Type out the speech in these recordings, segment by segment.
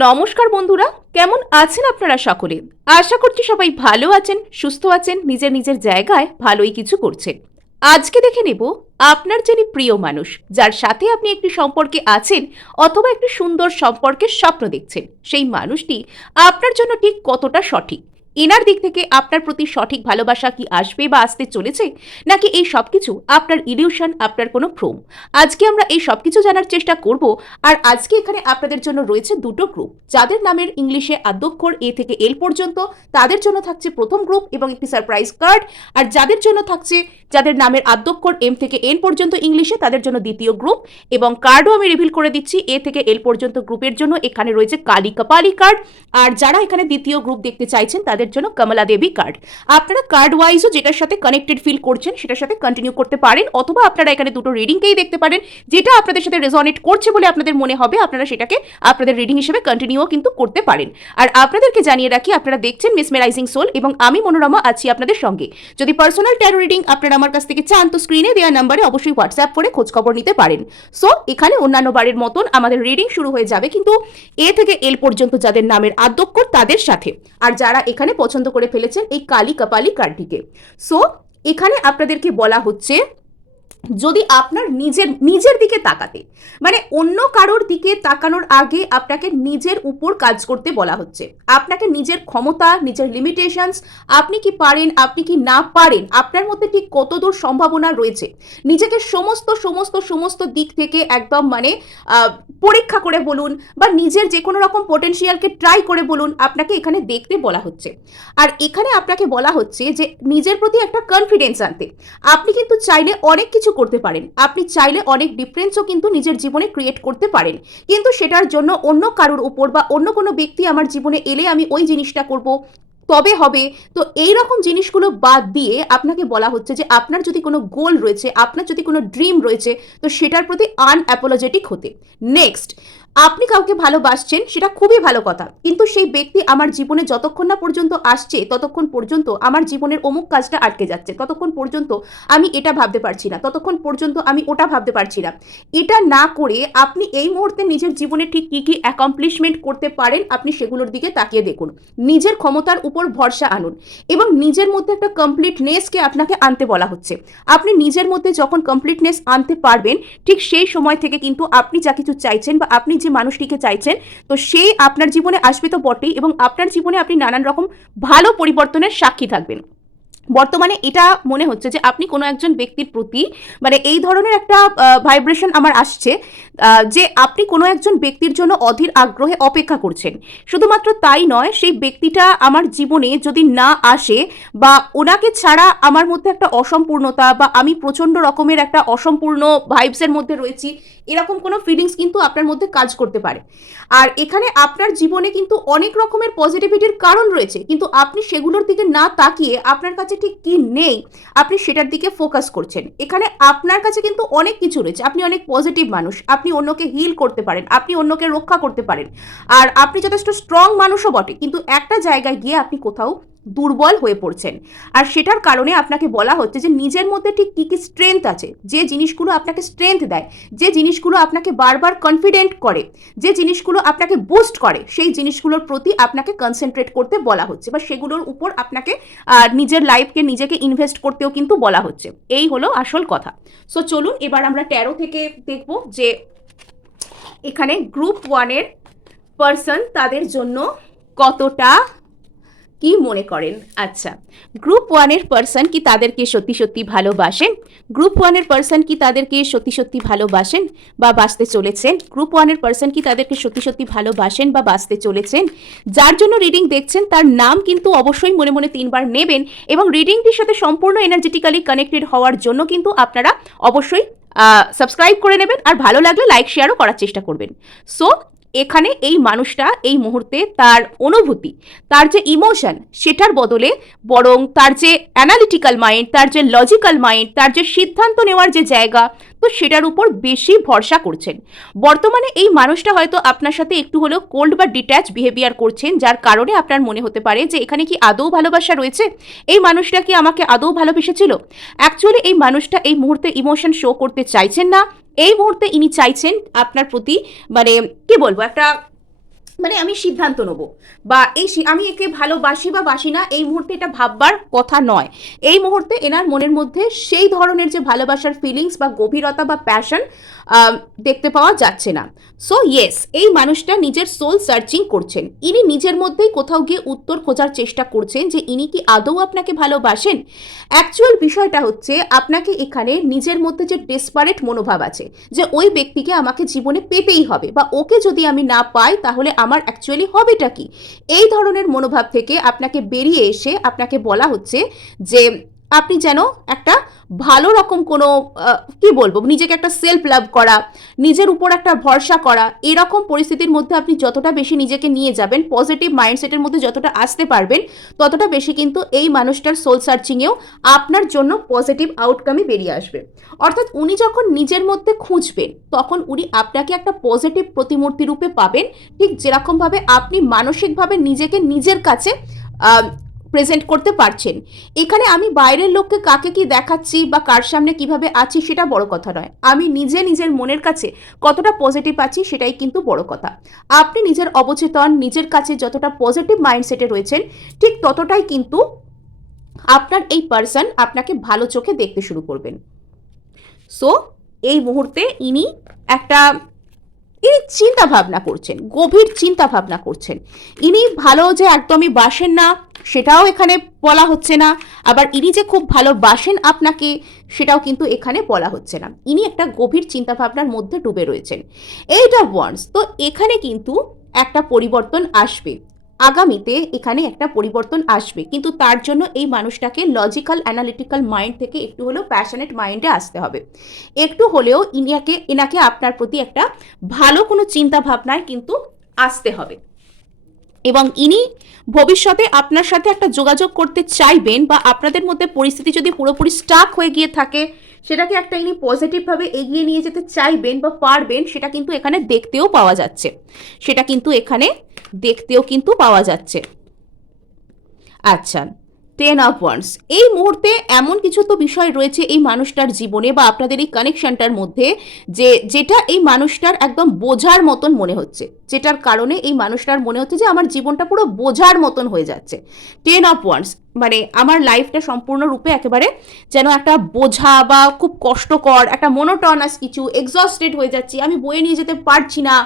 নমস্কার বন্ধুরা, কেমন আছেন আপনারা সকলে? আশা করছি সবাই ভালো আছেন, সুস্থ আছেন, নিজের নিজের জায়গায় ভালোই কিছু করছেন। আজকে দেখে নেব আপনার যিনি প্রিয় মানুষ, যার সাথে আপনি একটি সম্পর্কে আছেন অথবা একটি সুন্দর সম্পর্কের স্বপ্ন দেখছেন, সেই মানুষটি আপনার জন্য ঠিক কতটা সঠিক। এনার দিক থেকে আপনার প্রতি সঠিক ভালোবাসা কি আসবে বা আসতে চলেছে, নাকি এই সবকিছু আপনার ইলিউশন, আপনার কোনো ভ্রম? আজকে আমরা এই সবকিছু জানার চেষ্টা করব। আর আজকে এখানে আপনাদের জন্য রয়েছে দুটো গ্রুপ, যাদের নামের ইংলিশে আদ্যক্ষর এ থেকে এল পর্যন্ত, তাদের জন্য থাকছে প্রথম গ্রুপ এবং একটি সারপ্রাইজ কার্ড। আর যাদের জন্য থাকছে, যাদের নামের আদ্যক্ষর এম থেকে এন পর্যন্ত ইংলিশে, তাদের জন্য দ্বিতীয় গ্রুপ এবং কার্ডও আমি রিভিল করে দিচ্ছি। এ থেকে এল পর্যন্ত গ্রুপের জন্য এখানে রয়েছে কালী কপালি কার্ড। আর যারা এখানে দ্বিতীয় গ্রুপ দেখতে চাইছেন তাদের জন্য কমলা দেবী কার্ড। আপনারা কার্ড ওয়াইজও যেটার সাথে কানেক্টেড ফিল করছেন সেটার সাথে কন্টিনিউ করতে পারেন, অথবা আপনারা এখানে দুটো রিডিংকেই দেখতে পারেন। যেটা আপনাদের সাথে রেজনেট করছে বলে আপনাদের মনে হবে, আপনারা সেটাকে আপনাদের রিডিং হিসেবে কন্টিনিউও কিন্তু করতে পারেন। আর আপনাদেরকে জানিয়ে রাখি, আপনারা দেখছেন মেসমেরাইজিং সোল এবং আমি মনোরমা আছি আপনাদের সঙ্গে। যদি পার্সোনাল ট্যারো রিডিং আপনারা আমার কাছ থেকে চান তো স্ক্রিনে দেওয়া নাম্বারে অবশ্যই হোয়াটসঅ্যাপ করে খোঁজ খবর নিতে পারেন। সো এখানে অন্যান্য বারের মতন আমাদের রিডিং শুরু হয়ে যাবে কিন্তু এ থেকে এল পর্যন্ত যাদের নামের আদ্যক্ষর তাদের সাথে, আর যারা এখানে পছন্দ করে ফেলেছেন এই কালী কপালি কার্ডটিকে। সো এখানে আপনাদেরকে বলা হচ্ছে, যদি আপনার নিজের দিকে তাকাতে, মানে অন্য কারোর দিকে তাকানোর আগে আপনাকে নিজের উপর কাজ করতে বলা হচ্ছে। আপনাকে নিজের ক্ষমতা, নিজের লিমিটেশনস, আপনি কি পারেন, আপনি কি না পারেন, আপনার মধ্যে ঠিক কতদূর সম্ভাবনা রয়েছে, নিজেকে সমস্ত সমস্ত সমস্ত দিক থেকে একদম মানে পরীক্ষা করে বলুন বা নিজের যে কোনো রকম পোটেনশিয়ালকে ট্রাই করে বলুন, আপনাকে এখানে দেখতে বলা হচ্ছে। আর এখানে আপনাকে বলা হচ্ছে যে নিজের প্রতি একটা কনফিডেন্স আনতে। আপনি কিন্তু চাইলে অনেক কিছু করতে পারেন, আপনি চাইলে অনেক ডিফারেন্সও কিন্তু নিজের জীবনে ক্রিয়েট করতে পারেন, কিন্তু সেটার জন্য অন্য কারোর উপর বা অন্য কোনো ব্যক্তি আমার জীবনে এলে আমি ওই জিনিসটা করব তবে হবে, তো এই রকম জিনিসগুলো বাদ দিয়ে আপনাকে বলা হচ্ছে যে আপনার যদি কোনো গোল রয়েছে, আপনার যদি কোনো ড্রিম রয়েছে, তো সেটার প্রতি আনঅ্যাপোলজেটিক হতে। নেক্সট, আপনি কাউকে ভালোবাসছেন, সেটা খুবই ভালো কথা, কিন্তু সেই ব্যক্তি আমার জীবনে যতক্ষণ না পর্যন্ত আসছে ততক্ষণ পর্যন্ত আমার জীবনের অমুক কাজটা আটকে যাচ্ছে, ততক্ষণ পর্যন্ত আমি এটা ভাবতে পারছি না, ততক্ষণ পর্যন্ত আমি ওটা ভাবতে পারছি না। এটা না করে আপনি এই মুহূর্তে নিজের জীবনে ঠিক কী কী অ্যাকমপ্লিশমেন্ট করতে পারেন আপনি সেগুলোর দিকে তাকিয়ে দেখুন। নিজের ক্ষমতার উপর ভরসা আনুন এবং নিজের মধ্যে একটা কমপ্লিটনেসকে আপনাকে আনতে বলা হচ্ছে। আপনি নিজের মধ্যে যখন কমপ্লিটনেস আনতে পারবেন, ঠিক সেই সময় থেকে কিন্তু আপনি যা কিছু চাইছেন বা আপনি যে মানুষটিকে চাইছেন, তো সেই আপনার জীবনে আসবে তো বটেই, এবং আপনার জীবনে আপনি নানান রকম ভালো পরিবর্তনের সাক্ষী থাকবেন। বর্তমানে এটা মনে হচ্ছে যে আপনি কোনো একজন ব্যক্তির প্রতি মানে এই ধরনের একটা ভাইব্রেশন আমার আসছে, যে আপনি কোনো একজন ব্যক্তির জন্য অধীর আগ্রহে অপেক্ষা করছেন। শুধুমাত্র তাই নয়, সেই ব্যক্তিটা আমার জীবনে যদি না আসে বা ওনাকে ছাড়া আমার মধ্যে একটা অসম্পূর্ণতা বা আমি প্রচণ্ড রকমের একটা অসম্পূর্ণ ভাইবসের মধ্যে রয়েছি, এরকম কোনো ফিলিংস কিন্তু আপনার মধ্যে কাজ করতে পারে। আর এখানে আপনার জীবনে কিন্তু অনেক রকমের পজিটিভিটির কারণ রয়েছে, কিন্তু আপনি সেগুলোর দিকে না তাকিয়ে আপনার কাছে ঠিক কি নেই আপনি সেটার দিকে ফোকাস করছেন। এখানে আপনার কাছে কিন্তু অনেক কিছু রয়েছে, আপনি অনেক পজিটিভ মানুষ, আপনি অন্যকে হিল করতে পারেন, আপনি অন্যকে রক্ষা করতে পারেন, আর আপনি যথেষ্ট স্ট্রং মানুষও বটে, কিন্তু একটা জায়গায় গিয়ে আপনি কোথাও দুর্বল হয়ে পড়ছেন। আর সেটার কারণে আপনাকে বলা হচ্ছে যে নিজের মধ্যে ঠিক কী কী স্ট্রেংথ আছে, যে জিনিসগুলো আপনাকে স্ট্রেংথ দেয়, যে জিনিসগুলো আপনাকে বারবার কনফিডেন্ট করে, যে জিনিসগুলো আপনাকে বুস্ট করে, সেই জিনিসগুলোর প্রতি আপনাকে কনসেন্ট্রেট করতে বলা হচ্ছে বা সেগুলোর উপর আপনাকে নিজের লাইফকে নিজেকে ইনভেস্ট করতেও কিন্তু বলা হচ্ছে। এই হলো আসল কথা। সো চলুন এবার আমরা ট্যারো থেকে দেখব যে এখানে গ্রুপ 1-এর পার্সন তাদের জন্য কতটা কি মনে করেন। আচ্ছা, গ্রুপ 1-এর পার্সন কি তাদেরকে সত্যি সত্যি ভালোবাসেন? গ্রুপ 1-এর পার্সন কি তাদেরকে সত্যি সত্যি ভালোবাসেন বা বাঁচতে চলেছেন? গ্রুপ 1-এর পার্সন কি তাদেরকে সত্যি সত্যি ভালোবাসেন বা বাঁচতে চলেছেন? যার জন্য রিডিং দেখছেন তার নাম কিন্তু অবশ্যই মনে মনে 3 বার নেবেন, এবং রিডিংটির সাথে সম্পূর্ণ এনার্জেটিক্যালি কানেক্টেড হওয়ার জন্য কিন্তু আপনারা অবশ্যই সাবস্ক্রাইব করে নেবেন, আর ভালো লাগলে লাইক শেয়ারও করার চেষ্টা করবেন। সো এখানে এই মানুষটা এই মুহূর্তে তার অনুভূতি, তার যে ইমোশন, সেটার বদলে বরং তার যে অ্যানালিটিক্যাল মাইন্ড, তার যে লজিক্যাল মাইন্ড, তার যে সিদ্ধান্ত নেওয়ার যে জায়গা, তো সেটার উপর বেশি ভরসা করছেন। বর্তমানে এই মানুষটা হয়তো আপনার সাথে একটু হলেও কোল্ড বা ডিট্যাচ বিহেভিয়ার করছেন, যার কারণে আপনার মনে হতে পারে যে এখানে কি আদৌ ভালোবাসা রয়েছে, এই মানুষটা কি আমাকে আদৌ ভালোবেসেছিল। অ্যাকচুয়ালি এই মানুষটা এই মুহূর্তে ইমোশন শো করতে চাইছেন না। এই মুহূর্তে ইনি চাইছেন আপনার প্রতি মানে কি বলবো, একটা মানে আমি সিদ্ধান্ত নেব, বা আমি একে ভালোবাসি বা বাসি না, এই মুহূর্তে এটা ভাববার কথা নয়। এই মুহূর্তে এনার মনের মধ্যে সেই ধরনের যে ভালোবাসার ফিলিংস বা গভীরতা বা প্যাশন দেখতে পাওয়া যাচ্ছে না। সো ইয়েস, এই মানুষটা নিজের সোল সার্চিং করছেন। ইনি নিজের মধ্যেই কোথাও গিয়ে উত্তর খোঁজার চেষ্টা করছেন যে ইনি কি আদৌ আপনাকে ভালোবাসেন। অ্যাকচুয়াল বিষয়টা হচ্ছে, আপনাকে এখানে নিজের মধ্যে যে ডেসপারেট মনোভাব আছে, যে ওই ব্যক্তিকে আমাকে জীবনে পেতেই হবে, বা ওকে যদি আমি না পাই তাহলে আমার অ্যাকচুয়ালি হবেটা কি, এই ধরনের মনোভাব থেকে আপনাকে বেরিয়ে এসে আপনাকে বলা হচ্ছে যে আপনি যেন একটা ভালো রকম কোনো কি বলবো, নিজেকে একটা সেলফ লাভ করা, নিজের উপর একটা ভরসা করা, এরকম পরিস্থিতির মধ্যে আপনি যতটা বেশি নিজেকে নিয়ে যাবেন, পজিটিভ মাইন্ডসেটের মধ্যে যতটা আসতে পারবেন, ততটা বেশি কিন্তু এই মানুষটার সোল সার্চিংয়েও আপনার জন্য পজিটিভ আউটকামই বেরিয়ে আসবে। অর্থাৎ উনি যখন নিজের মধ্যে খুঁজবেন, তখন উনি আপনাকে একটা পজিটিভ প্রতিমূর্তি রূপে পাবেন, ঠিক যেরকমভাবে আপনি মানসিকভাবে নিজেকে নিজের কাছে প্রেজেন্ট করতে পারছেন। এখানে আমি বাইরের লোককে কাকে কি দেখাচ্ছি বা কার সামনে কিভাবে আছি সেটা বড় কথা নয়, আমি নিজে নিজের মনের কাছে কতটা পজিটিভ আছি সেটাই কিন্তু বড় কথা। আপনি নিজের অবচেতন নিজের কাছে যতটা পজিটিভ মাইন্ডসেটে রয়েছেন, ঠিক ততটাই কিন্তু আপনার এই পার্সন আপনাকে ভালো চোখে দেখতে শুরু করবেন। সো এই মুহূর্তে ইনি চিন্তা ভাবনা করছেন, গভীর চিন্তা ভাবনা করছেন। ইনি ভালো যে একদমই বাসেন না সেটাও এখানে বলা হচ্ছে না, আবার ইনি যে খুব ভালোবাসেন আপনাকে সেটাও কিন্তু এখানে বলা হচ্ছে না। ইনি একটা গভীর চিন্তা ভাবনার মধ্যে ডুবে রয়েছেন। এইট অফ ওয়ান্ডস, তো এখানে কিন্তু একটা পরিবর্তন আসবে, আগামীতে এখানে একটা পরিবর্তন আসবে, কিন্তু তার জন্য এই মানুষটাকে লজিক্যাল অ্যানালিটিক্যাল মাইন্ড থেকে একটু হলেও প্যাশনেট মাইন্ডে আসতে হবে, একটু হলেও এনাকে আপনার প্রতি একটা ভালো কোনো চিন্তা ভাবনায় কিন্তু আসতে হবে। এবং ইনি ভবিষ্যতে আপনার সাথে একটা যোগাযোগ করতে চাইবেন, বা আপনাদের মধ্যে পরিস্থিতি যদি পুরোপুরি স্টাক হয়ে গিয়ে থাকে, সেটাকে একটা ইনি পজিটিভভাবে এগিয়ে নিয়ে যেতে চাইবেন বা পারবেন, সেটা কিন্তু এখানে দেখতেও পাওয়া যাচ্ছে, পাওয়া যাচ্ছে। আচ্ছা, 10 অফ ওয়ান্ডস, এই মুহূর্তে এমন কিছু তো বিষয় রয়েছে এই মানুষটার জীবনে বা আপনাদের এই কানেকশনটার মধ্যে, যেটা এই মানুষটার একদম বোঝার মতন মনে হচ্ছে, যেটার কারণে এই মানুষটার মনে হচ্ছে যে আমার জীবনটা পুরো বোঝার মতন হয়ে যাচ্ছে। 10 অফ ওয়ান্ডস মানে আমার লাইফটা সম্পূর্ণরূপে একেবারে যেন একটা বোঝা বা খুব কষ্টকর, একটা মোনোটনাস কিছু, এক্সস্টেড হয়ে যাচ্ছি, আমি বয়ে নিয়ে যেতে পারছি না।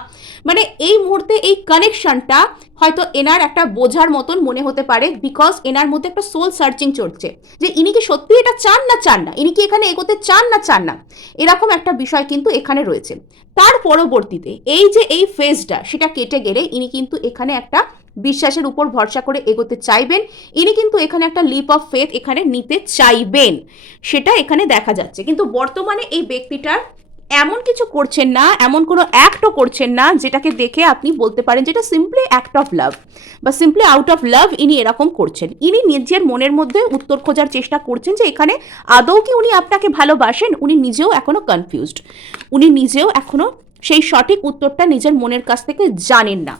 মানে এই মুহূর্তে এই কানেকশনটা হয়তো এনার একটা বোঝার মতন মনে হতে পারে, বিকজ এনার মধ্যে একটা সোল সার্চিং চলছে, যে ইনি কি সত্যি এটা চান না, ইনি কি এখানে এগোতে চান না, এরকম একটা বিষয় কিন্তু এখানে রয়েছে। তার পরবর্তীতে এই যে এই ফেজটা সেটা কেটে গেলে ইনি কিন্তু এখানে একটা বিশ্বাসের উপর ভরসা করে এগোতে চাইবেন, ইনি কিন্তু এখানে একটা লিপ অফ ফেথ এখানে নিতে চাইবেন, সেটা এখানে দেখা যাচ্ছে। কিন্তু বর্তমানে এই ব্যক্তিটার এমন কিছু করছেন না, এমন কোনো অ্যাক্টও করছেন না যেটাকে দেখে আপনি বলতে পারেন যেটা সিম্পলি অ্যাক্ট অফ লাভ বা সিম্পলি আউট অফ লাভ ইনি এরকম করছেন। ইনি নিজের মনের মধ্যে উত্তর খোঁজার চেষ্টা করছেন যে এখানে আদৌ কি উনি আপনাকে ভালোবাসেন। উনি নিজেও এখনো কনফিউজড, উনি নিজেও এখনো সেই সঠিক উত্তরটা নিজের মনের কাছ থেকে জানেন না।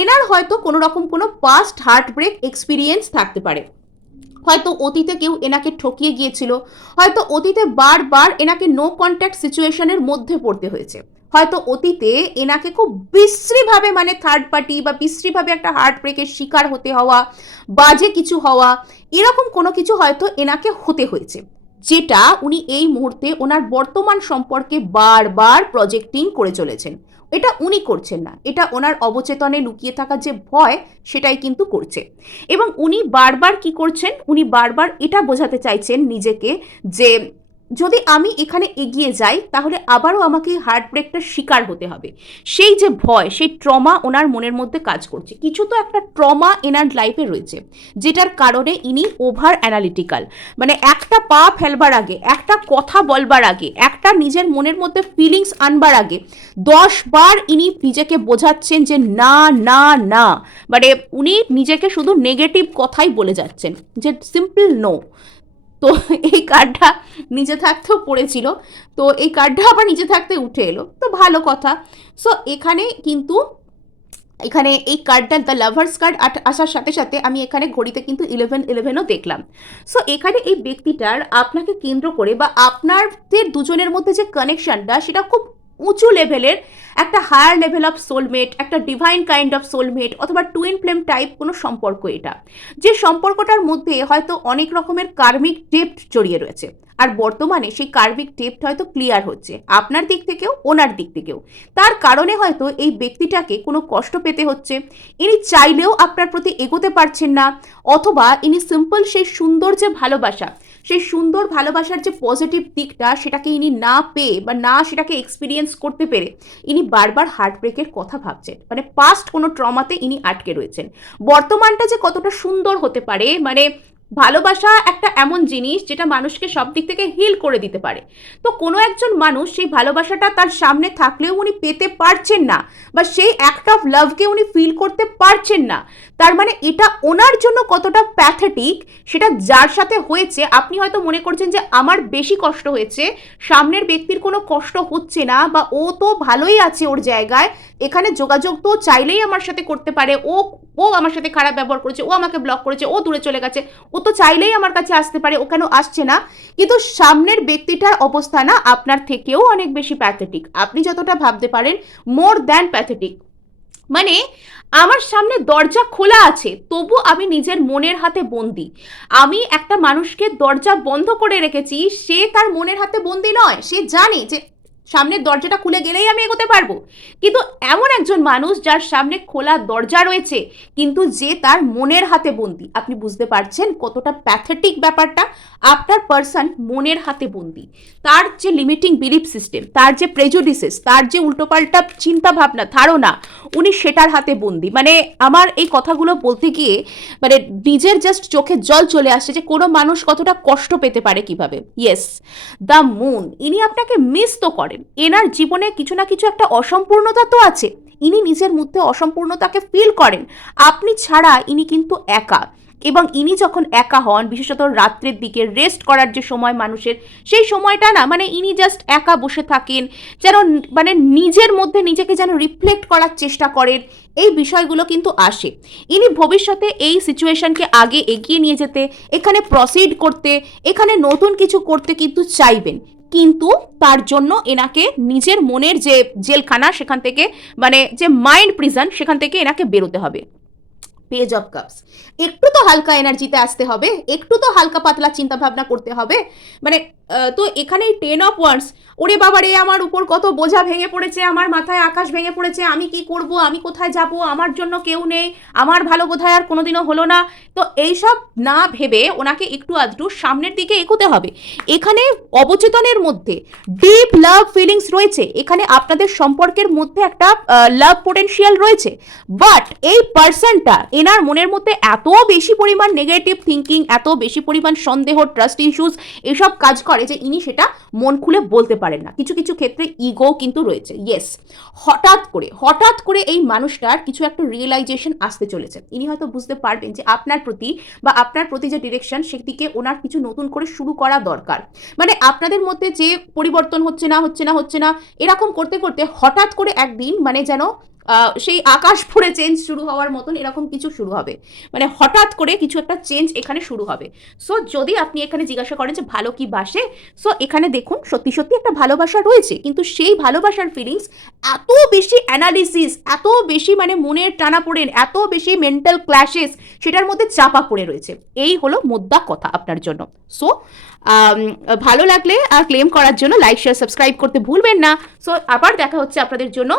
এনার হয়তো কোনো রকম কোনো পাস্ট হার্ট ব্রেক এক্সপিরিয়েন্স থাকতে পারে, হয়তো অতীতে কেউ এনাকে ঠকিয়ে গিয়েছিল, হয়তো অতীতে বারবার এনাকে নো কন্ট্যাক্ট সিচুয়েশনের মধ্যে পড়তে হয়েছে, হয়তো অতীতে এনাকে খুব বিশ্রীভাবে মানে থার্ড পার্টি বা বিশ্রীভাবে একটা হার্ট ব্রেকের শিকার হতে হওয়া, বাজে কিছু হওয়া, এরকম কোনো কিছু হয়তো এনাকে হতে হয়েছে, যেটা উনি এই মুহূর্তে ওনার বর্তমান সম্পর্কে বারবার প্রজেক্টিং করে চলেছেন। এটা উনি করছেন না, এটা ওনার অবচেতনে লুকিয়ে থাকা যে ভয় সেটাই কিন্তু করছে। এবং উনি বারবার কি করছেন, উনি বারবার এটা বোঝাতে চাইছেন নিজেকে যে যদি আমি এখানে এগিয়ে যাই তাহলে আবারও আমাকে হার্ট ব্রেকটার শিকার হতে হবে। সেই যে ভয়, সেই ট্রমা ওনার মনের মধ্যে কাজ করছে, কিছু তো একটা ট্রমা এনার লাইফে রয়েছে, যেটার কারণে ইনি ওভার অ্যানালিটিক্যাল, মানে একটা পা ফেলবার আগে, একটা কথা বলবার আগে, একটা নিজের মনের মধ্যে ফিলিংস আনবার আগে 10 বার ইনি নিজেকে বোঝাচ্ছেন যে না না না, মানে উনি নিজেকে শুধু নেগেটিভ কথাই বলে যাচ্ছেন যে সিম্পল নো। তো এই কার্ডটা নিজে থাকতেও পড়েছিল, তো এই কার্ডটা আবার নিজে থাকতে উঠে এলো, তো ভালো কথা। সো এখানে কিন্তু এখানে এই কার্ডটা দ্য লাভার্স কার্ড আসার সাথে সাথে আমি এখানে ঘড়িতে কিন্তু 11-11ও দেখলাম। সো এখানে এই ব্যক্তিটার আপনাকে কেন্দ্র করে বা আপনাদের দুজনের মধ্যে যে কানেকশনটা সেটা খুব উঁচু লেভেলের একটা হায়ার লেভেল অফ সোলমেট, একটা ডিভাইন কাইন্ড অফ সোলমেট অথবা টুইন ফ্লেম টাইপ কোনো সম্পর্ক এটা, যে সম্পর্কটার মধ্যে হয়তো অনেক রকমের কার্মিক ডেপ্থ জড়িয়ে রয়েছে। আর বর্তমানে সেই কার্মিক ডেপ্থ হয়তো ক্লিয়ার হচ্ছে আপনার দিক থেকেও ওনার দিক থেকেও। তার কারণে হয়তো এই ব্যক্তিটাকে কোনো কষ্ট পেতে হচ্ছে, ইনি চাইলেও আপনার প্রতি এগোতে পারছেন না, অথবা ইনি সিম্পল সেই সুন্দর যে ভালোবাসা, সেই সুন্দর ভালোবাসার যে পজিটিভ দিকটা সেটাকে ইনি না পেয়ে বা না সেটাকে এক্সপিরিয়েন্স করতে পেরে ইনি বারবার হার্টব্রেকের কথা ভাবছেন, মানে পাস্ট কোনো ট্রমাতে ইনি আটকে রয়েছেন। বর্তমানটা যে কতটা সুন্দর হতে পারে, মানে ভালোবাসা একটা এমন জিনিস যেটা মানুষকে সব দিক থেকে হিল করে দিতে পারে। তো কোনো একজন মানুষ সেই ভালোবাসাটা তার সামনে থাকলেও উনি পেতে পারছেন না, বা সেই অ্যাক্ট অফ লাভকে উনি ফিল করতে পারছেন না, তার মানে এটা ওনার জন্য কতটা প্যাথেটিক সেটা যার সাথে হয়েছে আপনি হয়তো মনে করছেন যে আমার বেশি কষ্ট হয়েছে, সামনের ব্যক্তির কোনো কষ্ট হচ্ছে না, বা ও তো ভালোই আছে ওর জায়গায়, এখানে যোগাযোগ তো চাইলেই আমার সাথে করতে পারে, ও ও আমার সাথে খারাপ ব্যবহার করেছে, ও আমাকে ব্লক করেছে, ও দূরে চলে গেছে, ও তো চাইলেই আমার কাছে আসতে পারে, ও কেন আসছে না। কিন্তু সামনের ব্যক্তিটার অবস্থা না আপনার থেকেও অনেক বেশি প্যাথেটিক, আপনি যতটা ভাবতে পারেন মোর দ্যান প্যাথেটিক। মানে আমার সামনে দরজা খোলা আছে, তবু আমি নিজের মনের হাতে বন্দি। আমি একটা মানুষকে দরজা বন্ধ করে রেখেছি, সে তার মনের হাতে বন্দি নয়, সে জানে যে সামনের দরজাটা খুলে গেলেই আমি এগোতে পারবো। কিন্তু এমন একজন মানুষ যার সামনে খোলা দরজা রয়েছে কিন্তু যে তার মনের হাতে বন্দি, আপনি বুঝতে পারছেন কতটা প্যাথেটিক ব্যাপারটা। আপনার পার্সন মনের হাতে বন্দি, তার যে লিমিটিং বিলিফ সিস্টেম, তার যে প্রেজুডিসেস, তার যে উল্টোপাল্টা চিন্তা ভাবনা ধারণা, উনি সেটার হাতে বন্দি। মানে আমার এই কথাগুলো বলতে গিয়ে মানে নিজের জাস্ট চোখে জল চলে আসছে যে কোনো মানুষ কতটা কষ্ট পেতে পারে কিভাবে। ইয়েস, দ্য মুন, ইনি আপনাকে মিস তো করেন, এনার জীবনে কিছু না কিছু একটা অসম্পূর্ণতা তো আছে, ইনি নিজের মধ্যে অসম্পূর্ণতাকে ফিল করেন। আপনি ছাড়া ইনি কিন্তু একা, এবং ইনি যখন একা হন, বিশেষত রাত্রের দিকে রেস্ট করার যে সময় মানুষের, সেই সময়টা না মানে ইনি জাস্ট একা বসে থাকেন, যেন মানে নিজের মধ্যে নিজেকে যেন রিফ্লেক্ট করার চেষ্টা করেন, এই বিষয়গুলো কিন্তু আসে। ইনি ভবিষ্যতে এই সিচুয়েশনকে আগে এগিয়ে নিয়ে যেতে, এখানে প্রসিড করতে, এখানে নতুন কিছু করতে কিন্তু চাইবেন, কিন্তু তার জন্য এনাকে নিজের মনের যে জেলখানা সেখান থেকে, মানে যে মাইন্ড প্রিজন, সেখান থেকে এনাকে বেরোতে হবে। পেজ অফ কাপস, একটু তো হালকা এনার্জিতে আসতে হবে, একটু তো হালকা পাতলা চিন্তা ভাবনা করতে হবে। মানে তো এখানে 10 অফ ওয়ান্ডস, ওরে বাবা রে, আমার উপর কত বোঝা ভেঙে পড়েছে, আমার মাথায় আকাশ ভেঙে পড়েছে, আমি কি করব, আমি কোথায় যাব, আমার জন্য কেউ নেই, আমার ভালো বোধহয় আর কোনোদিনও হলো না। তো এইসব না ভেবে ওনাকে একটু আধটু সামনের দিকে এগোতে হবে। এখানে অবচেতনের মধ্যে ডিপ লাভ ফিলিংস রয়েছে, এখানে আপনাদের সম্পর্কের মধ্যে একটা লাভ পোটেনশিয়াল রয়েছে, বাট এই পার্সনটা এনার মনের মধ্যে এত বেশি পরিমাণ নেগেটিভ থিঙ্কিং, এত বেশি পরিমাণ সন্দেহ, ট্রাস্ট ইস্যুস এসব কাজ করে যে ইনি সেটা মন খুলে বলতে পারেন না। কিছু কিছু ক্ষেত্রে ইগো কিন্তু রয়েছে। ইয়েস, হঠাৎ করে এই মানুষটার কিছু একটা রিয়েলাইজেশন আসতে চলেছে, ইনি হয়তো বুঝতে পারবেন যে আপনার প্রতি বা আপনার প্রতি যে ডিরেকশন সেদিকে ওনার কিছু নতুন করে শুরু করা দরকার। মানে আপনাদের মধ্যে যে পরিবর্তন হচ্ছে না এরকম করতে করতে হঠাৎ করে একদিন মানে যেন সেই আকাশ ফুঁড়ে চেঞ্জ শুরু হওয়ার মতন এরকম কিছু শুরু হবে, মানে হঠাৎ করে কিছু একটা চেঞ্জ এখানে শুরু হবে। সো যদি আপনি এখানে জিজ্ঞাসা করেন যে ভালো কি বাসে, সো এখানে দেখুন সত্যি সত্যি একটা ভালোবাসা রয়েছে, কিন্তু সেই ভালোবাসার ফিলিংস এত বেশি অ্যানালিসিস, এত বেশি মানে মনের টানাপোড়েন, এত বেশি মেন্টাল ক্ল্যাশেস সেটার মধ্যে চাপা পড়ে রয়েছে। এই হলো মোদ্দা কথা আপনার জন্য। সো ভালো লাগলে আর ক্লেম করার জন্য লাইক শেয়ার সাবস্ক্রাইব করতে ভুলবেন না। সো আবার দেখা হচ্ছে আপনাদের জন্য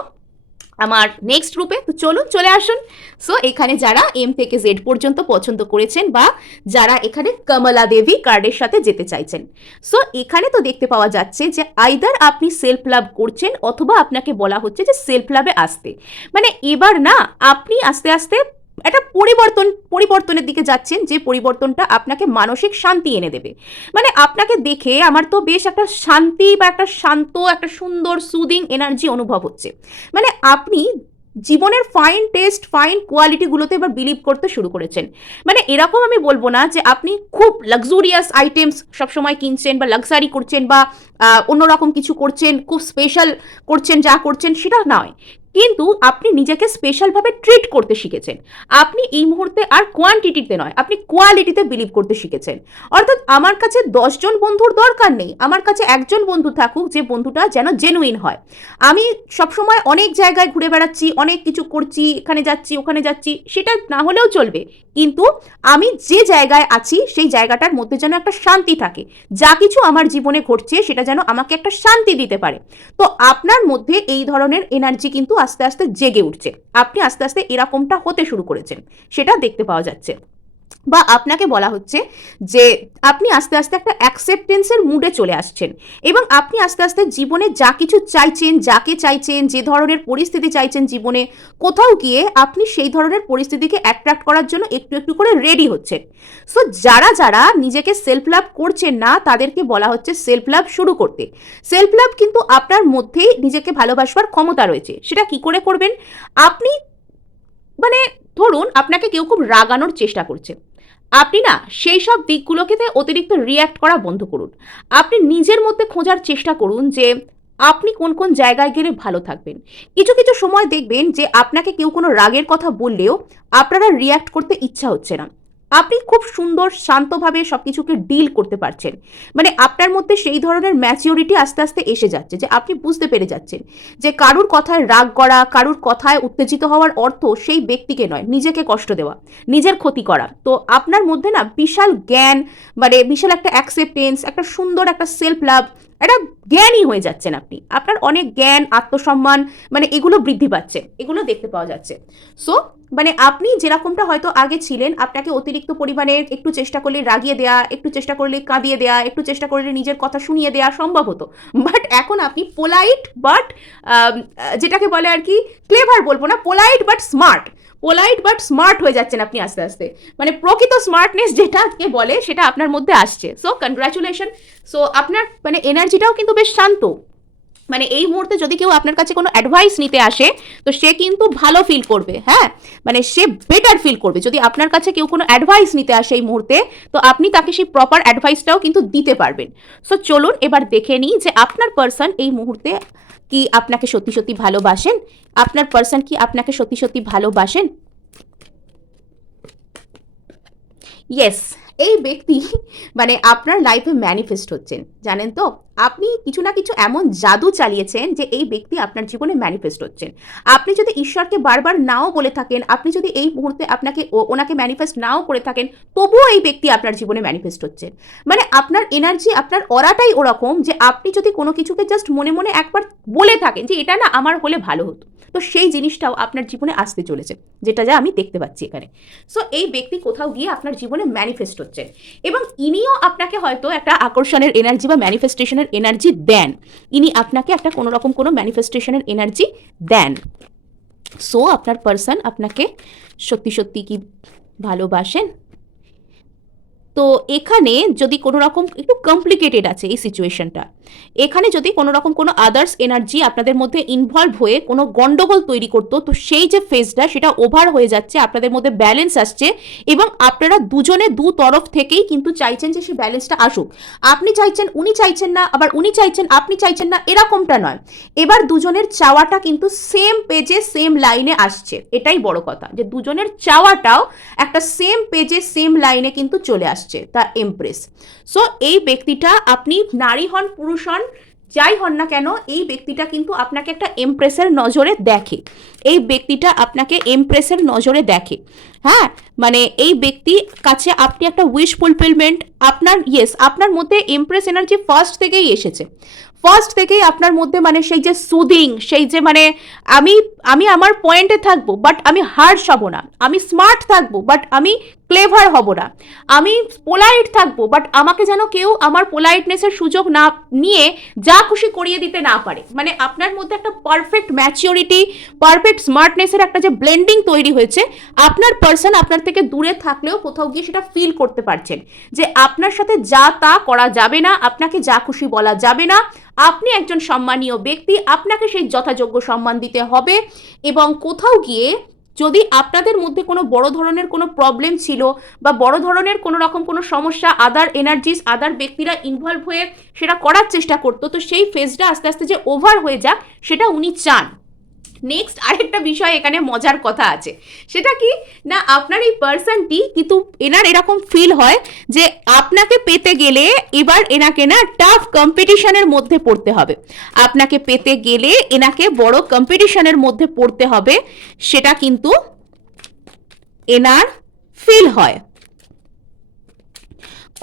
আমার নেক্সট গ্রুপে। তো চলুন চলে আসুন। সো এখানে যারা এম থেকে জেড পর্যন্ত পছন্দ করেছেন বা যারা এখানে কমলা দেবী কার্ডের সাথে যেতে চাইছেন, সো এখানে তো দেখতে পাওয়া যাচ্ছে যে আইদার আপনি সেলফ লাভ করছেন অথবা আপনাকে বলা হচ্ছে যে সেলফ লাভে আসতে, মানে এবার না আপনি আস্তে আস্তে একটা পরিবর্তনের দিকে যাচ্ছেন, যে পরিবর্তনটা আপনাকে মানসিক শান্তি এনে দেবে। মানে আপনাকে দেখে আমার তো বেশ একটা শান্তি বা একটা শান্ত, একটা সুন্দর সুদিং এনার্জি অনুভব হচ্ছে। মানে আপনি জীবনের ফাইন টেস্ট, ফাইন কোয়ালিটিগুলোতে এবার বিলিভ করতে শুরু করেছেন। মানে এরকম আমি বলবো না যে আপনি খুব লাক্সুরিয়াস আইটেমস সবসময় কিনছেন বা লাক্সারি করছেন বা অন্যরকম কিছু করছেন, খুব স্পেশাল করছেন, যা করছেন সেটা নয়, কিন্তু আপনি নিজেকে স্পেশালভাবে ট্রিট করতে শিখেছেন। আপনি এই মুহূর্তে আর কোয়ান্টিটিতে নয়, আপনি কোয়ালিটিতে বিলিভ করতে শিখেছেন। অর্থাৎ আমার কাছে 10 জন বন্ধুর দরকার নেই, আমার কাছে একজন বন্ধু থাকুক, যে বন্ধুটা যেন জেনুইন হয়। আমি সবসময় অনেক জায়গায় ঘুরে বেড়াচ্ছি, অনেক কিছু করছি, এখানে যাচ্ছি ওখানে যাচ্ছি, সেটা না হলেও চলবে, কিন্তু আমি যে জায়গায় আছি সেই জায়গাটার মধ্যে যেন একটা শান্তি থাকে। যা কিছু আমার জীবনে ঘটছে সেটা যেন আমাকে একটা শান্তি দিতে পারে। তো আপনার মধ্যে এই ধরনের এনার্জি কিন্তু আস্তে আস্তে জেগে উঠছে, আপনি আস্তে আস্তে এরকমটা হতে শুরু করেছেন, সেটা দেখতে পাওয়া যাচ্ছে। বা আপনাকে বলা হচ্ছে যে আপনি আস্তে আস্তে একটা অ্যাকসেপ্টেন্সের মুডে চলে আসছেন, এবং আপনি আস্তে আস্তে জীবনে যা কিছু চাইছেন, যাকে চাইছেন, যে ধরনের পরিস্থিতি চাইছেন জীবনে, কোথাও গিয়ে আপনি সেই ধরনের পরিস্থিতিকে অ্যাট্রাক্ট করার জন্য একটু একটু করে রেডি হচ্ছেন। সো যারা যারা নিজেকে সেলফ লাভ করছেন না, তাদেরকে বলা হচ্ছে সেলফ লাভ শুরু করতে। সেলফ লাভ কিন্তু আপনার মধ্যেই নিজেকে ভালোবাসবার ক্ষমতা রয়েছে। সেটা কি করে করবেন? আপনি মানে ধরুন আপনাকে কেউ খুব রাগানোর চেষ্টা করছে, আপনি না সেই সব দিকগুলোকে অতিরিক্ত রিয়্যাক্ট করা বন্ধ করুন। আপনি নিজের মধ্যে খোঁজার চেষ্টা করুন যে আপনি কোন কোন জায়গায় গেলে ভালো থাকবেন। কিছু কিছু সময় দেখবেন যে আপনাকে কেউ কোনো রাগের কথা বললেও আপনারা রিয়্যাক্ট করতে ইচ্ছা হচ্ছে না, আপনি খুব সুন্দর শান্তভাবে সব কিছুকে ডিল করতে পারছেন। মানে আপনার মধ্যে সেই ধরনের ম্যাচিওরিটি আস্তে আস্তে এসে যাচ্ছে যে আপনি বুঝতে পেরে যাচ্ছেন যে কারুর কথায় রাগ করা, কারুর কথায় উত্তেজিত হওয়ার অর্থ সেই ব্যক্তিকে নয়, নিজেকে কষ্ট দেওয়া, নিজের ক্ষতি করা। তো আপনার মধ্যে না বিশাল জ্ঞান, মানে বিশাল একটা অ্যাকসেপ্টেন্স, একটা সুন্দর একটা সেলফ লাভ, একটা জ্ঞানী হয়ে যাচ্ছেন আপনি। আপনার অনেক জ্ঞান, আত্মসম্মান, মানে এগুলো বৃদ্ধি পাচ্ছে, এগুলো দেখতে পাওয়া যাচ্ছে। সো মানে আপনি যেরকমটা হয়তো আগে ছিলেন, আপনাকে অতিরিক্ত পরিমাণে একটু চেষ্টা করলে রাগিয়ে দেয়া, একটু চেষ্টা করলে কাঁদিয়ে দেয়া, একটু চেষ্টা করলে নিজের কথা শুনিয়ে দেয়া সম্ভব হতো, বাট এখন আপনি পোলাইট বাট যেটাকে বলে আর কি, ক্লেভার বলবো না, polite but smart, polite but smart হয়ে যাচ্ছেন আপনি আস্তে আস্তে। মানে প্রকৃত স্মার্টনেস যেটাকে বলে সেটা আপনার মধ্যে আসছে। So congratulation. সো আপনার মানে এনার্জিটাও কিন্তু বেশ শান্ত। মানে এই মুহূর্তে যদি কেউ আপনার কাছে কোনো অ্যাডভাইস নিতে আসে, তো সে কিন্তু ভালো ফিল করবে, হ্যাঁ, মানে সে বেটার ফিল করবে। যদি আপনার কাছে কেউ কোনো অ্যাডভাইস নিতে আসে এই মুহূর্তে, তো আপনি তাকে সেই প্রপার অ্যাডভাইসটাও কিন্তু দিতে পারবেন। সো চলুন এবার দেখে নিই যে আপনার পার্সন এই মুহূর্তে কি আপনাকে সত্যি সত্যি ভালোবাসেন, আপনার পার্সন কি আপনাকে সত্যি সত্যি ভালোবাসেন। ইয়েস, এই ব্যক্তি মানে আপনার লাইফে ম্যানিফেস্ট হচ্ছেন, জানেন তো, আপনি কিছু না কিছু এমন জাদু চালিয়েছেন যে এই ব্যক্তি আপনার জীবনে ম্যানিফেস্ট হচ্ছেন। আপনি যদি ঈশ্বরকে বারবার নাও বলে থাকেন, আপনি যদি এই মুহূর্তে আপনাকে ওনাকে ম্যানিফেস্ট নাও করে থাকেন, তবুও এই ব্যক্তি আপনার জীবনে ম্যানিফেস্ট হচ্ছেন। মানে আপনার এনার্জি, আপনার অরাটাই ওরকম যে আপনি যদি কোনো কিছুকে জাস্ট মনে মনে একবার বলে থাকেন যে এটা না আমার হলে ভালো হতো, তো সেই জিনিসটাও আপনার জীবনে আসতে চলেছে, যেটা যা আমি দেখতে পাচ্ছি এখানে। সো এই ব্যক্তি কোথাও গিয়ে আপনার জীবনে ম্যানিফেস্ট হচ্ছেন, এবং ইনিও আপনাকে হয়তো একটা আকর্ষণের এনার্জি বা ম্যানিফেস্টেশনের এনার্জি দেন। ইনি আপনাকে একটা কোনো রকম কোনো ম্যানিফেস্টেশনের এনার্জি দেন। সো আপনার পার্সন আপনাকে সত্যি সত্যি কি ভালোবাসেন? তো এখানে যদি কোনো রকম একটু কমপ্লিকেটেড আছে এই সিচুয়েশনটা, এখানে যদি কোনো রকম কোনো আদার্স এনার্জি আপনাদের মধ্যে ইনভলভ হয়ে কোনো গন্ডগোল তৈরি করতো, তো সেই যে ফেজটা সেটা ওভার হয়ে যাচ্ছে, আপনাদের মধ্যে ব্যালেন্স আসছে, এবং আপনারা দুজনে দু তরফ থেকেই কিন্তু চাইছেন যে সেই ব্যালেন্সটা আসুক। আপনি চাইছেন, উনি চাইছেন না, আবার উনি চাইছেন, আপনি চাইছেন না, এরকমটা নয়। এবার দুজনের চাওয়াটা কিন্তু সেম পেজে সেম লাইনে আসছে, এটাই বড় কথা, যে দুজনের চাওয়াটাও একটা সেম পেজে সেম লাইনে কিন্তু চলে আসছে, দ্য এমপ্রেস। সো এই ব্যক্তিটা, আপনি নারী হন পুরুষ হন যাই হন না কেন, এই ব্যক্তিটা কিন্তু আপনাকে একটা এমপ্রেসের নজরে দেখে, এই ব্যক্তিটা আপনাকে এমপ্রেসের নজরে দেখে। হ্যাঁ, মানে এই ব্যক্তি কাছে আপনি একটা উইশ ফুলফিলমেন্ট, আপনার ইয়েস, আপনার মধ্যে এমপ্রেস এনার্জি ফার্স্ট থেকেই এসেছে, ফার্স্ট থেকেই আপনার মধ্যে মানে সেই যে সুদিং, সেই যে মানে আমি আমি আমার পয়েন্টে থাকবো বাট আমি হার্শ হব না, আমি স্মার্ট থাকবো বাট আমি ক্লেভার হব না, আমি পোলাইট থাকবো বাট আমাকে যেন কেউ আমার পোলাইটনেসের সুযোগ না নিয়ে যা খুশি করিয়ে দিতে না পারে। মানে আপনার মধ্যে একটা পারফেক্ট ম্যাচিওরিটি, পারফেক্ট স্মার্টনেসের একটা যে ব্লেন্ডিং তৈরি হয়েছে, আপনার পার্সন আপনার থেকে দূরে থাকলেও কোথাও গিয়ে সেটা ফিল করতে পারছেন যে আপনার সাথে যা তা করা যাবে না, আপনাকে যা খুশি বলা যাবে না, আপনি একজন সম্মানীয় ব্যক্তি, আপনাকে সেই যথাযোগ্য সম্মান দিতে হবে। এবং কোথাও গিয়ে যদি আপনাদের মধ্যে কোনো বড় ধরনের কোনো প্রবলেম ছিল বা বড় ধরনের কোনো রকম কোনো সমস্যা আদার এনার্জিস, আদার ব্যক্তিরা ইনভলভ হয়ে সেটা করার চেষ্টা করতো, তো সেই ফেজটা আস্তে আস্তে যে ওভার হয়ে যাক সেটা উনি চান। নেক্সট আরেকটা বিষয় এখানে মজার কথা আছে, সেটা কি না আপনার এই পার্সনটি কিন্তু এনার এরকম ফিল হয় যে আপনাকে পেতে গেলে এবার এনাকে না টাফ কম্পিটিশনের মধ্যে পড়তে হবে, আপনাকে পেতে গেলে এনাকে বড় কম্পিটিশনের মধ্যে পড়তে হবে, সেটা কিন্তু এনার ফিল হয়।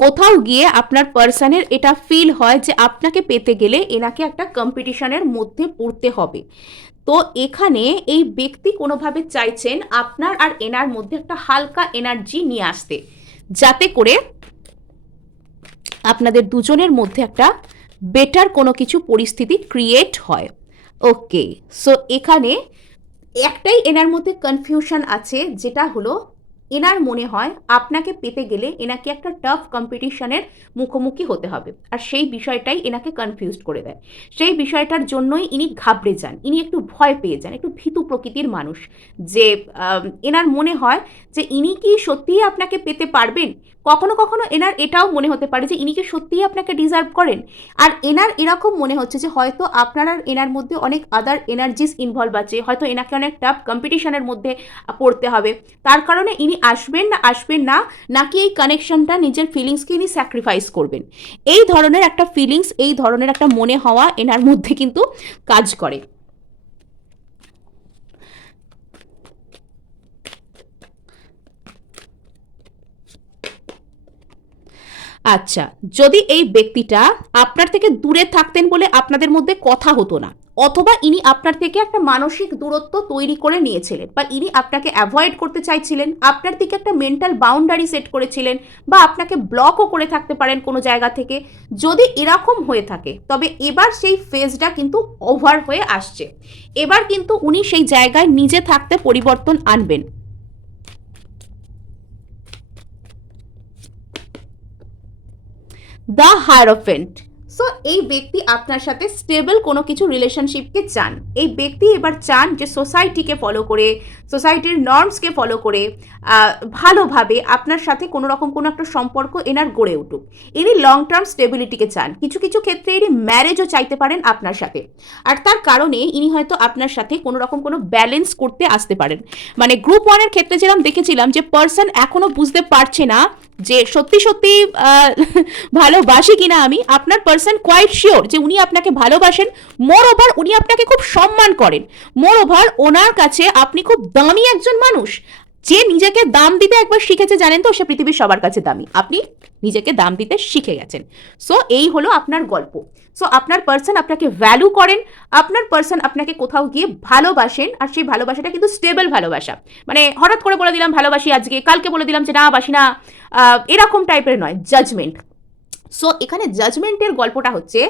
কোথাও গিয়ে আপনার পার্সনের এটা ফিল হয় যে আপনাকে পেতে গেলে এনাকে একটা কম্পিটিশনের মধ্যে পড়তে হবে। তো এখানে এই ব্যক্তি কোনোভাবে চাইছেন আপনার আর এনার মধ্যে একটা হালকা এনার্জি নিয়ে আসতে, যাতে করে আপনাদের দুজনের মধ্যে একটা বেটার কোনো কিছু পরিস্থিতি ক্রিয়েট হয়। ওকে, সো এখানে একটাই এনার মধ্যে কনফিউশন আছে, যেটা হলো এনার মনে হয় আপনাকে পেতে গেলে এনাকে একটা টাফ কম্পিটিশনের মুখোমুখি হতে হবে, আর সেই বিষয়টাই এনাকে কনফিউজড করে দেয়। সেই বিষয়টার জন্যই ইনি ঘাবড়ে যান, ইনি একটু ভয় পেয়ে যান, একটু ভীতু প্রকৃতির মানুষ, যে এনার মনে হয় যে ইনি কি সত্যিই আপনাকে পেতে পারবেন। কখনো কখনো এনার এটাও মনে হতে পারে যে ইনি কি সত্যিই আপনাকে ডিজার্ভ করেন, আর এনার এরকম মনে হচ্ছে যে হয়তো আপনার আর এনার মধ্যে অনেক আদার এনার্জিস ইনভলভ আছে, হয়তো এনাকে অনেক টাফ কম্পিটিশনের মধ্যে পড়তে হবে, তার কারণে ইনি আসবেন না, নাকি এই কানেকশনটা নিজের ফিলিংসকে ইনি স্যাক্রিফাইস করবেন। এই ধরনের একটা ফিলিংস, এই ধরনের একটা মনে হওয়া এনার মধ্যে কিন্তু কাজ করে। আচ্ছা, যদি এই ব্যক্তিটা আপনার থেকে দূরে থাকতেন বলে আপনাদের মধ্যে কথা হতো না, অথবা ইনি আপনার থেকে একটা মানসিক দূরত্ব তৈরি করে নিয়েছিলেন, বা ইনি আপনাকে অ্যাভয়েড করতে চাইছিলেন, আপনার দিকে একটা মেন্টাল বাউন্ডারি সেট করেছিলেন, বা আপনাকে ব্লকও করে থাকতে পারেন কোনো জায়গা থেকে, যদি এরকম হয়ে থাকে তবে এবার সেই ফেজটা কিন্তু ওভার হয়ে আসছে। এবার কিন্তু উনি সেই জায়গায় নিজে থাকতে পরিবর্তন আনবেন। The hierophant. সো এই ব্যক্তি আপনার সাথে স্টেবল কোনো কিছু রিলেশনশিপকে চান। এই ব্যক্তি এবার চান যে সোসাইটিকে ফলো করে, সোসাইটির নর্মসকে ফলো করে ভালোভাবে আপনার সাথে কোনো রকম কোনো একটা সম্পর্ক এনার গড়ে উঠুক। ইনি লং টার্ম স্টেবিলিটিকে চান, কিছু কিছু ক্ষেত্রে ইনি ম্যারেজও চাইতে পারেন আপনার সাথে, আর তার কারণে ইনি হয়তো আপনার সাথে কোনো রকম কোনো ব্যালেন্স করতে আসতে পারেন। মানে গ্রুপ ওয়ানের ক্ষেত্রে যেরকম দেখেছিলাম যে পার্সন এখনো বুঝতে পারছে না যে সত্যি সত্যি ভালোবাসি কিনা আমি, আপনার পার্সন কোয়াইট শিওর যে উনি আপনাকে ভালোবাসেন, মোর ওভার উনি আপনাকে খুব সম্মান করেন, মোর ওভার ওনার কাছে আপনি খুব দামি একজন মানুষ। যে নিজেকে দাম দিতে একবার শিখেছে জানেন তো, সে পৃথিবীর সবার কাছে দামি। আপনি নিজেকে দাম দিতে শিখে গেছেন। সো এই হলো আপনার গল্প। সো আপনার পার্সন আপনাকে ভ্যালু করেন, আপনার পার্সন আপনাকে কোথাও গিয়ে ভালোবাসেন, আর সেই ভালোবাসাটা কিন্তু স্টেবল ভালোবাসা। মানে হঠাৎ করে বলে দিলাম ভালোবাসি আজকে, কালকে বলে দিলাম যে না বাসি না, এরকম টাইপের নয়, জাজমেন্ট। সো এখানে জাজমেন্টের গল্পটা হচ্ছে,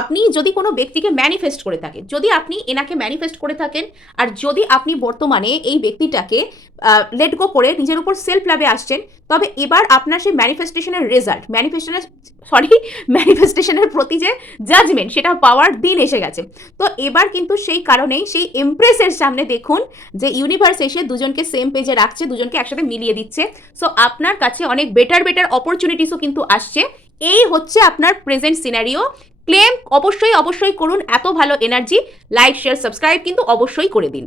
আপনি যদি কোনো ব্যক্তিকে ম্যানিফেস্ট করে থাকেন, যদি আপনি এনাকে ম্যানিফেস্ট করে থাকেন, আর যদি আপনি বর্তমানে এই ব্যক্তিটাকে লেট গো করে নিজের উপর সেলফ লাভে আসছেন, তবে এবার আপনার সেই ম্যানিফেস্টেশনের রেজাল্ট, ম্যানিফেস্টেশনের প্রতি যে জাজমেন্ট, সেটা পাওয়ার দিন এসে গেছে। তো এবার কিন্তু সেই কারণেই সেই এমপ্রেসের সামনে দেখুন যে ইউনিভার্স এসে দুজনকে সেম পেজে রাখছে, দুজনকে একসাথে মিলিয়ে দিচ্ছে। সো আপনার কাছে অনেক বেটার অপরচুনিটিসও কিন্তু আসছে। এই হচ্ছে আপনার প্রেজেন্ট সিনারিও। ক্লেম অবশ্যই করুন, এত ভালো এনার্জি। লাইক শেয়ার সাবস্ক্রাইব কিন্তু অবশ্যই করে দিন।